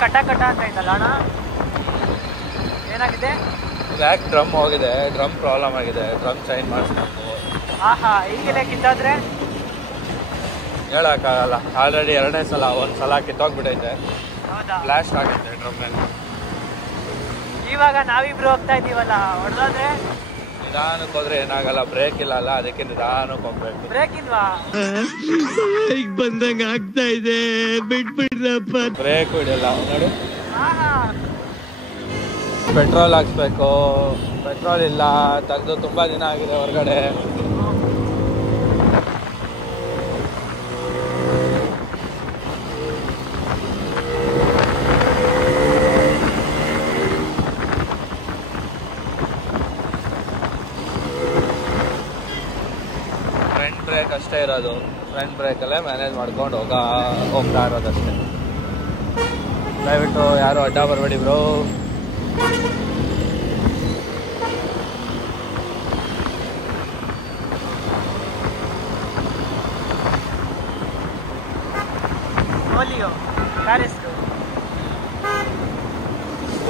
ಕಟ್ಟ ಅಂತ ಐತಲ್ಲ ಅಣ್ಣ, ಏನಾಗಿದೆ? ಬ್ಯಾಕ್ ಡ್ರಮ್ ಹೋಗಿದೆ, ಡ್ರಮ್ ಪ್ರಾಬ್ಲಮ್ ಆಗಿದೆ, ಡ್ರಮ್ ಚೇಂಜ್ ಮಾಡಿಸ್ಬೇಕು. ಆಹಾ, ಈಗಿಲ್ಲ ಕಿತ್ತಾದ್ರೆ ಹೇಳಕ್ಕಾಗಲ್ಲ. ಆಲ್ರೆಡಿ 2ನೇ ಸಲ, ಒಂದು ಸಲ ಕಿತ್ತೋಗ್ಬಿಟ್ಟೈತೆ, ಹೌದಾ? ಬ್ಲಾಸ್ಟ್ ಆಗೈತೆ ಡ್ರಮ್ ಮೇಲೆ. ಇವಾಗ ನಾವಿಬ್ರು ಹೋಗ್ತಾ ಇದೀವಲ್ಲ, ಹೊಡೆದಾದ್ರೆ ನಿಧಾನಕ್ಕೆ ಹೋದ್ರೆ ಏನಾಗಲ್ಲ, ಬ್ರೇಕ್ ಇಲ್ಲ ಅಲ್ಲ, ಅದಕ್ಕೆ ನಿಧಾನಕ್ಕೆ ಹೋಗ್ಬೇಕು. ಬ್ರೇಕ್ ಇಲ್ವಾ? ಬಂದಂಗ ಆಗ್ತಾ ಇದೆ, ಬಿಟ್ಬಿಡ್ರಪ್ಪ. ಬ್ರೇಕ್ ಹಿಡಿಯಲ್ಲ ನೋಡಿ. ಆಹಾ, ಪೆಟ್ರೋಲ್ ಹಾಕ್ಸ್ಬೇಕು, ಪೆಟ್ರೋಲ್ ಇಲ್ಲ, ತೆಗೆದು ತುಂಬಾ ದಿನ ಆಗಿದೆ ಹೊರಗಡೆ. ಫ್ರಂಟ್ ಬ್ರೇಕ್ ಅಷ್ಟೇ ಇರೋದು, ಫ್ರಂಟ್ ಬ್ರೇಕಲ್ಲೇ ಮ್ಯಾನೇಜ್ ಮಾಡ್ಕೊಂಡು ಹೋಗ್ತಾ ಇರೋದಷ್ಟೇ. ದಯವಿಟ್ಟು ಯಾರು ಅಡ್ಡ ಬರಬೇಡಿ ಬ್ರೋ.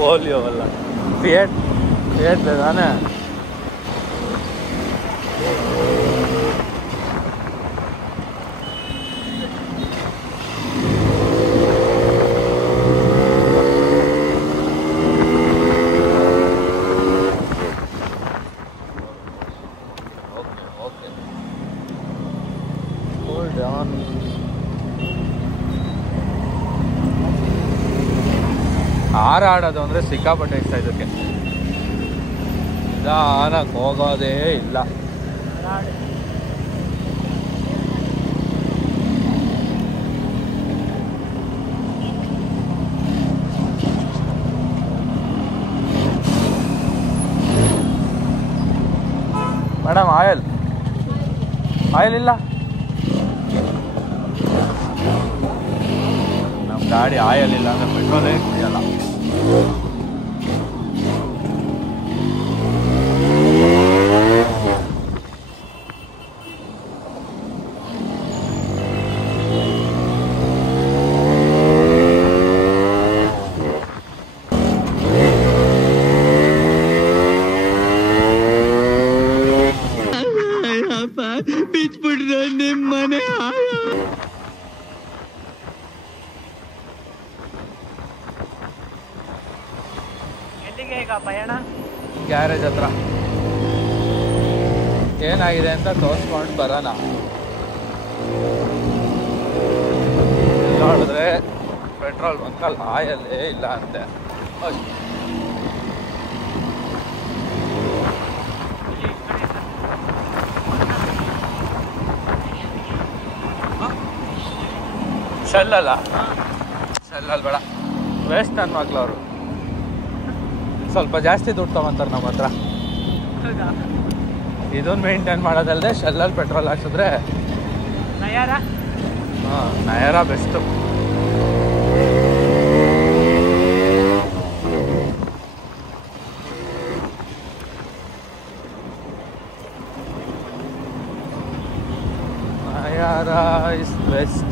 ಓಲಿಯೋ ಅಲ್ಲ, ಫಿಯೇಟ್ ತಾನೆ. ಹಾರಾಡೋದು ಅಂದರೆ ಸಿಕ್ಕಾಪಟ್ಟೆ ಇಷ್ಟ ಇದಕ್ಕೆ. ನಿಧಾನಕ್ಕೆ ಹೋಗೋದೇ ಇಲ್ಲ. ಮೇಡಮ್ ಆಯಿಲ್ ಇಲ್ಲ, ನಮ್ಮ ಗಾಡಿ ಆಯಿಲ್ ಇಲ್ಲ ಅಂದರೆ ಪೆಟ್ರೋಲೇ ಕುಡಿಯಲ್ಲ. ಬಿಟ್ಬಿಡ್ರ ನಿಮ್ಮ ಮನೆ. ಎಲ್ಲಿಗೆ ಈಗ ಪಯಣ? ಗ್ಯಾರೇಜ್ ಹತ್ರ ಏನಾಗಿದೆ ಅಂತ ತೋರಿಸ್ಕೊಂಡು ಬರೋಣ. ನೋಡಿದ್ರೆ ಪೆಟ್ರೋಲ್ ಬಂಕಲ್ಲಿ ಆಯಲ್ಲೇ ಇಲ್ಲ ಅಂತೆ. ಶೆಲ್ಲಲ್ಲ, ಶೆಲ್ಲಲ್ಲಿ ಬೇಡ, ವೇಸ್ಟ್ ನನ್ನ ಮಕ್ಳು ಅವರು. ಸ್ವಲ್ಪ ಜಾಸ್ತಿ ದುಡ್ಡು ತಗೊಂತಾರೆ ನಮ್ಮ ಹತ್ರ. ಇದನ್ನು ಮೇಂಟೈನ್ ಮಾಡೋದಲ್ಲದೆ ಶೆಲ್ಲಲ್ಲಿ ಪೆಟ್ರೋಲ್ ಹಾಕ್ಸಿದ್ರೆ Nayara best. Nayara is best.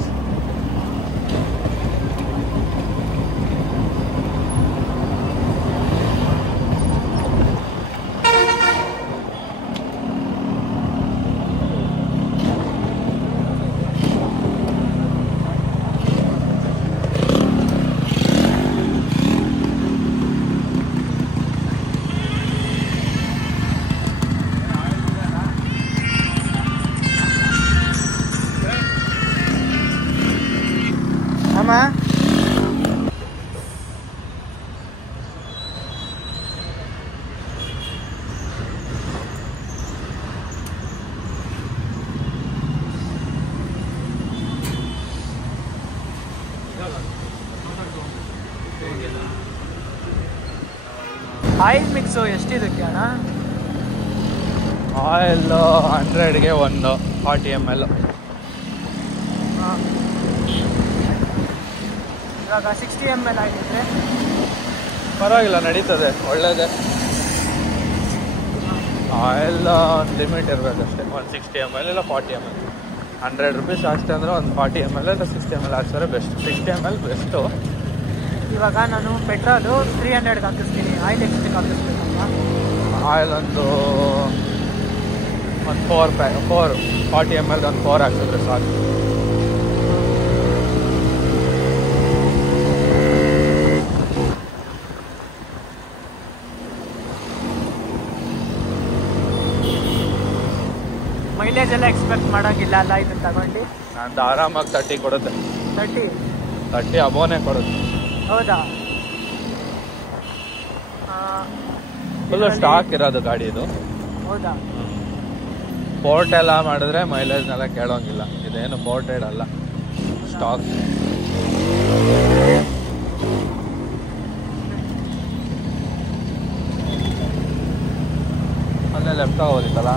Oil mix ಎಷ್ಟಿದಕ್ಕೆ ಅಣ್ಣ? ಆಯಿಲ್ 100ಗೆ ಒಂದು 40 ml. ಇವಾಗ 60 ml ಆಗಿದ್ರೆ ಪರವಾಗಿಲ್ಲ, ನಡೀತದೆ, ಒಳ್ಳೇದೇ. ಆಯಿಲ್ ಲಿಮಿಟ್ ಇರಬೇಕಷ್ಟೇ, 160 ml ಇಲ್ಲ 40 ml. 100 ರೂಪೀಸ್ ಅಷ್ಟೇ ಅಂದರೆ ಒಂದು 40 ml ಇಲ್ಲ 60 ml ಹಾಕ್ಸಿದ್ರೆ ಬೆಸ್ಟ್. 60 ml best. ಇವಾಗ ನಾನು ಪೆಟ್ರೋಲು 300ಗೆ ಹಾಕಿಸ್ತೀನಿ. ಆಯಿಲ್ ಎಷ್ಟಕ್ಕೆ ಹಾಕಿಸ್ಬೇಕಲ್ವಾ? ಆಯಿಲ್ ಒಂದು 40 ml ಒಂದು 4 ಹಾಕಿಸಿದ್ರೆ ಸಾಕು. ಮೈಲೇಜ್ ಎಲ್ಲ ಎಕ್ಸ್ಪೆಕ್ಟ್ ಮಾಡೋಂಗಿಲ್ಲ ಅಲ್ಲ ಇದನ್ನು ತಗೊಂಡು? ನಂದು ಆರಾಮಾಗಿ 30 ಕೊಡುತ್ತೆ. 30 ಅಬೋನೇ ಕೊಡುತ್ತೆ. ಹೌದಾ? ಫುಲ್ಲು ಸ್ಟಾಕ್ ಇರೋದು ಗಾಡಿ ಇದು. ಹೌದಾ? ಪೋರ್ಟ್ ಎಲ್ಲ ಮಾಡಿದ್ರೆ ಮೈಲೇಜ್ನೆಲ್ಲ ಕೇಳೋಂಗಿಲ್ಲ. ಇದೇನು ಪೋರ್ಟೆಡ್ ಅಲ್ಲ, ಸ್ಟಾಕ್. ಅಲ್ಲೇ ಲೆಫ್ಟ್ ಹೋಗೋದಿತ್ತಲ್ಲ.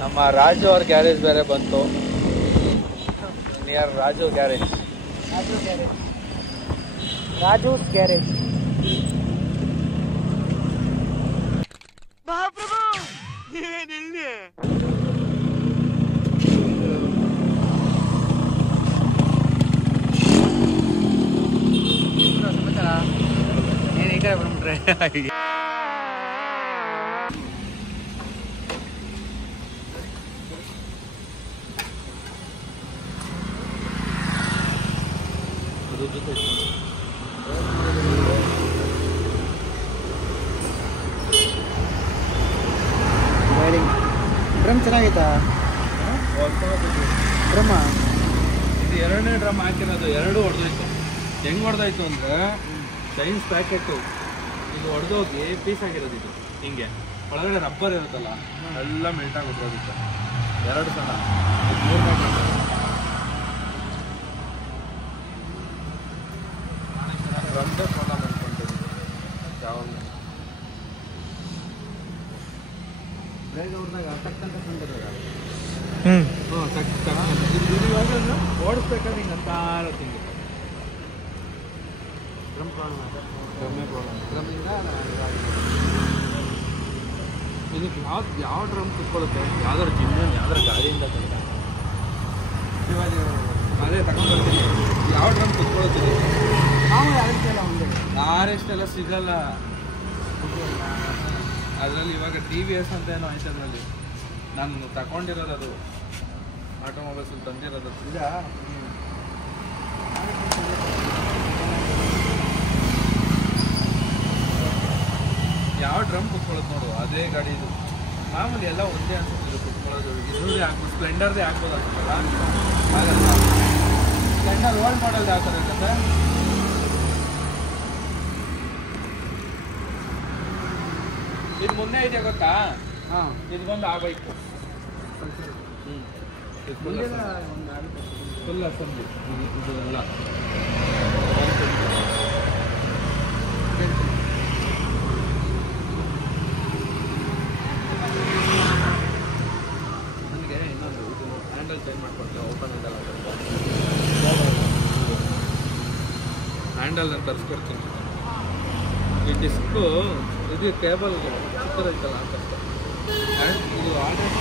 ನಮ್ಮ ರಾಜು ಅವ್ರ ಗ್ಯಾರೇಜ್ ಬೇರೆ ಬಂತು. Near Raju garage. Raju garage. ಏನು ಈ ಕಡೆ ಬಂದ್ಬಿಟ್ರೆ ಡ್ರಮ್ ಚೆನ್ನಾಗೈತಾ? ಡ್ರಮ್ಮ ಇದು 2ನೇ ಡ್ರಮ್ ಹಾಕಿರೋದು. 2 ಹೊಡೆದೋಯ್ತು. ಹೆಂಗೆ ಹೊಡೆದೋಯ್ತು ಅಂದರೆ ಚೈನ್ಸ್ ಪ್ಯಾಕೆಟು ಇದು ಹೊಡೆದೋಗಿ ಪೀಸ್ ಆಗಿರೋದು. ಇದು ಹಿಂಗೆ ಒಳಗಡೆ ರಬ್ಬರ್ ಇರುತ್ತಲ್ಲ, ಎಲ್ಲ ಮೆಲ್ಟ್ ಆಗೋದಿತ್ತು. 2 ಸಲ 3ನೇ ಡ್ರಮ್ದೇ ಪ್ರಾಬ್ಲಮ್ ಅಂದ್ಕೊಂಡಿದ್ದೀನಿ. ಯಾವಾಗ ಬ್ರೇಕ್ ಹೊಡೆದಾಗ ತಕ್ಕಂತ ಕಂಡಿರೋದ ಓಡಿಸ್ಬೇಕಾದ್ರೆ ಹಿಂಗೆ ಅಂತ ತಿಂಗಿ ಡ್ರಮ್ ಪ್ರಾಬ್ಲಮ್ ಡ್ರಮ್ಮಿಂದ ಇದಕ್ಕೆ ಯಾವ ಡ್ರಮ್ ಕುತ್ಕೊಳ್ಳುತ್ತೆ? ಯಾವ್ದಾರು ಜಿಮ್ಮನ್ ಯಾವ್ದಾರು ಗಾಡಿಯಿಂದ ತಂದ ಅದೇ ತಗೊಂಡ್ಬರ್ತೀನಿ. ಯಾವ ಡ್ರಮ್ ಕುತ್ಕೊಳ್ಳುತ್ತೀರಿ? ಆರೆಷ್ಟೆಲ್ಲ ಸಿಗಲ್ಲ ಅದರಲ್ಲಿ. ಇವಾಗ TVS ಅಂತ ಏನೋ ಆಯ್ತು ಅದರಲ್ಲಿ. ನಾನು ತಗೊಂಡಿರೋದು ಅದು ಆಟೋಮೊಬೈಲ್ಸಲ್ಲಿ ತಂದಿರೋದು. ಯಾವ ಡ್ರಮ್ ಕುತ್ಕೊಳ್ಳೋದು ನೋಡು, ಅದೇ ಗಾಡಿ ಇದು. ಮಾಮೂಲಿ ಎಲ್ಲ ಒಂದೇ ಅನ್ಸುತ್ತಿದ್ದು ಕುತ್ಕೊಳ್ಳೋದು. ಇದ್ರದ್ದೇ ಹಾಕ್ಬೋದು, ಸ್ಪ್ಲೆಂಡರ್ದೇ ಹಾಕ್ಬೋದು ಅನ್ಸುತ್ತಲ್ಲ. ಹಾಗಲ್ಲ, ಸ್ಪ್ಲೆಂಡರ್ ಓಲ್ಡ್ ಮಾಡಲ್ದು ಯಾವ ಥರ ಇರ್ತದೆ. ಇದು ಮುಂದೆ ಇದೆಯಾ ಗೊತ್ತಾ? ಇದೊಂದು ಆಗಬೇಕು. ಫುಲ್ ಅಸೆಂಬ್ಲಿ ಇದೆಲ್ಲ. ನನಗೆ ಇನ್ನೊಂದು ಇದು ಹ್ಯಾಂಡಲ್ ಚೇಂಜ್ ಮಾಡ್ಕೊಡ್ತೀವಿ. ಓಪನ್ ಇದೆಲ್ಲ ಹ್ಯಾಂಡಲ್ ನಾನು ತರಿಸ್ಕೊಡ್ತೀನಿ. ಈ ಡಿಸ್ಕು ಇದು ಕೇಬಲ್ ಚಿಕ್ಕದ ಐತಲ್ಲ ಅಂತ ಇದು ಆರ್ಡರ್